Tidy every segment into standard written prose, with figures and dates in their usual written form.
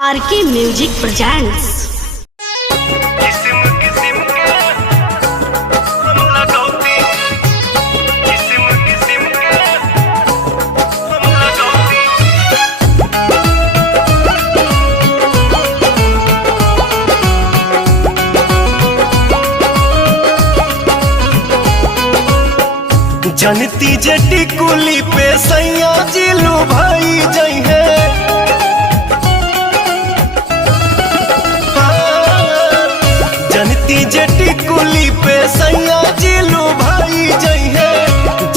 RK music presents. किस्म किस्म के हम लगौती, किस्म किस्म के हम लगौती। जनती जटी कुली पे सैया जिलू भाई जई है, जनती जटी कुली पे सैया जिलू भाई जई है,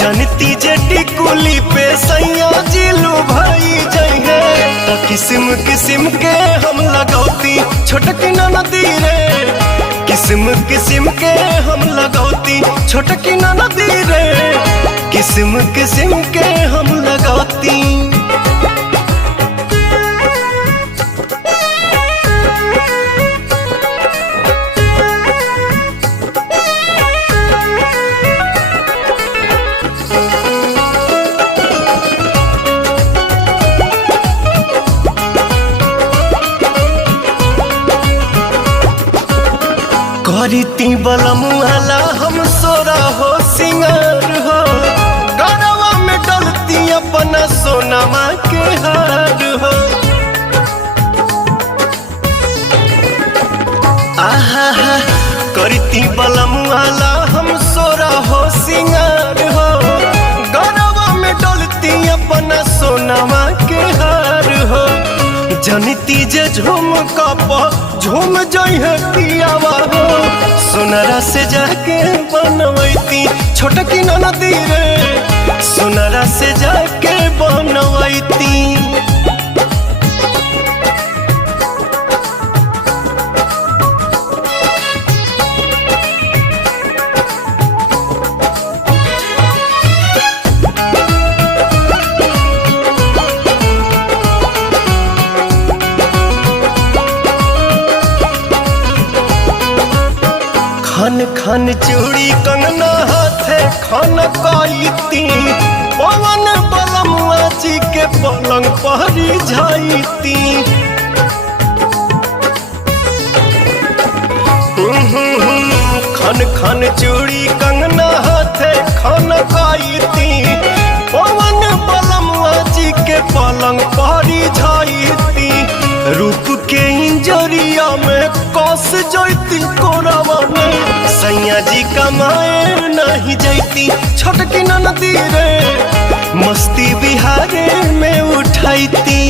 जनती जटी कुली पे सैया जिलू भाई जई है। तो किस्म किस्म के हम लगौती छोटकी नदी रे, किस्म किस्म के हम लगौती छोटकी नदी रे, किस्म किस्म के हम लगौती। करती बलमुआला हम सोरा हो सिंगार हो, गरवा में डलती अपना सोनमा के हार हो। आहा हा करती बलमुआला हम सोरा हो सिंगार हो, गरवा में डलती अपना सोनमा के हार हो। जनती जे झूम कप झूम जई है पियावा हो, सोनरा से जाके बनवैती छोटकी नदी रे, सोनरा से जाके बनवैती। खन खन चूड़ी कंगना हाथे खन कईती, पवन बलमुआ जी के पलंग पहरी जाईती। खन खन चूड़ी कंगना हाथे खन कईती, पवन बलमुआ जी के पलंग पहरी जाईती। रूप के इंजरिया में कस जैती कोरावा में, सैया जी कमाए नहीं जैती छोटकी नदी रे, मस्ती बिहारे में उठाईती।